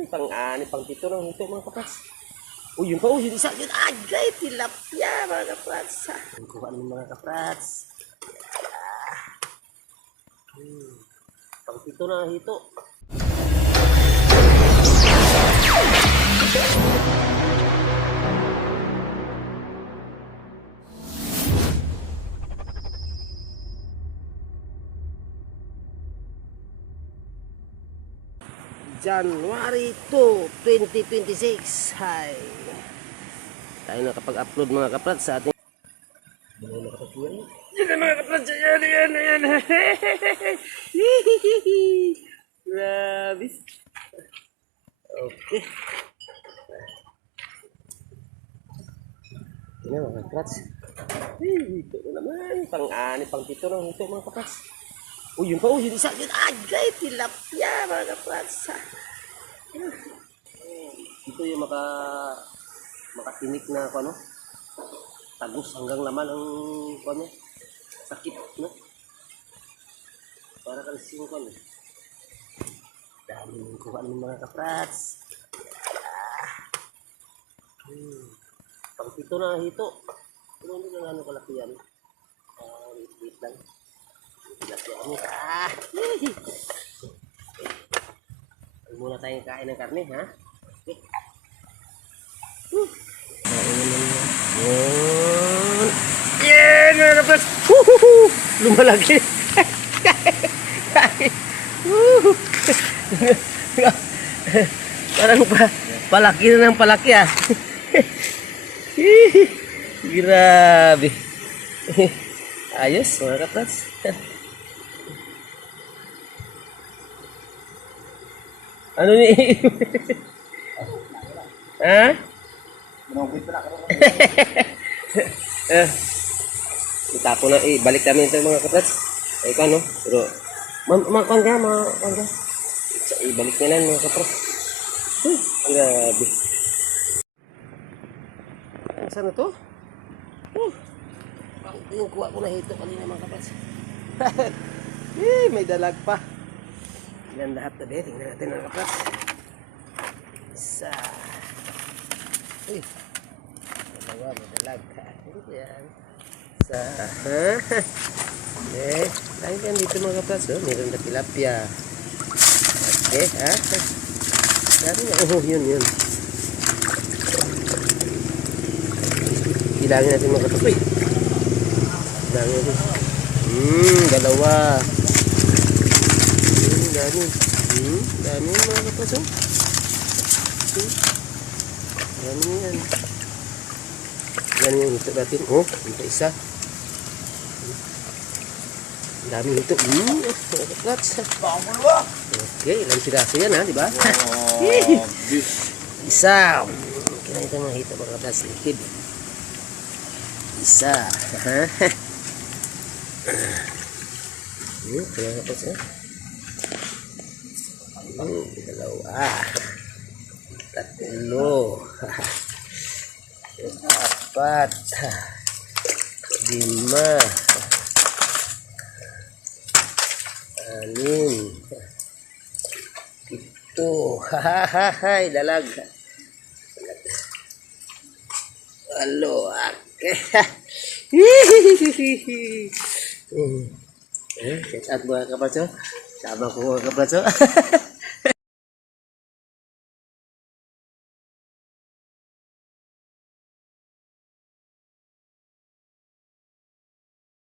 naman. Pang-ani, pang-pito ng hito mga kaprats. Uy, yun pa. Uy, yun isa. Yun agay. Tilapia mga kaprats. Ang kuha naman mga kaprats. Pang-pito na hito. January 2, 2026. Hi. Tayo nakapag-upload mga kaprats sa ating yan mga kaprats. Yan. Grabe. Okay. Yan mga kaprats. Ito na naman. Pang-ani, pang-pito ng hito mga kaprats. Uy, yun pa. Uy, yun isa. Yun agay. Tilapia mga kaprats. Ito yung makatinik na ano, tagus hanggang laman ang ano, sakit, no? Para kalsing ko, no? Dami yung kuha ng mga kaprats. Pang-pito na hito. Pero hindi na ano kalaki yan. Wait lang. Muna tayong kain ng karne, ha? Okay. Yan mga kapas. Lumalaki. Parang palaki na ng palaki, ah. Grabe. Ayos mga kapas. Ano ni? Ha? Itapo na, balik kami ito mga kaprats. Ay ka, no? Pero, makuan ka. Ibalik na lang mga kaprats. Grabe. Saan na to? Yung kuha ko na hito kanina mga kaprats. May dalag pa. Yan lahat na be. Tingnan natin mga kaprats. Isa. Uy. Dalawa, may dalag. Yan. Isa. Okay. Dahil yan dito mga kaprats. Oh. Meron na tilapia. Okay. Ha? Dami na. Oh, yun. Bilangin natin mga kaprats. Uy. Bilangin natin. Dalawa. Dami mga kapas, oh. Dami yan. Yan yung hito natin. Oh, ito isa. Dami hito. Mga kapas. Okay, ilang piraso yan, ha, diba? Isa. Okay na ito mga hito mga kapas. Likid. Isa. Mga kapas, ha. Dalawa, tatlo, apat, lima, anim, pito. Hahaha, dalag. Halo, okay. Set out mga kapaso. Sama ko mga kapaso.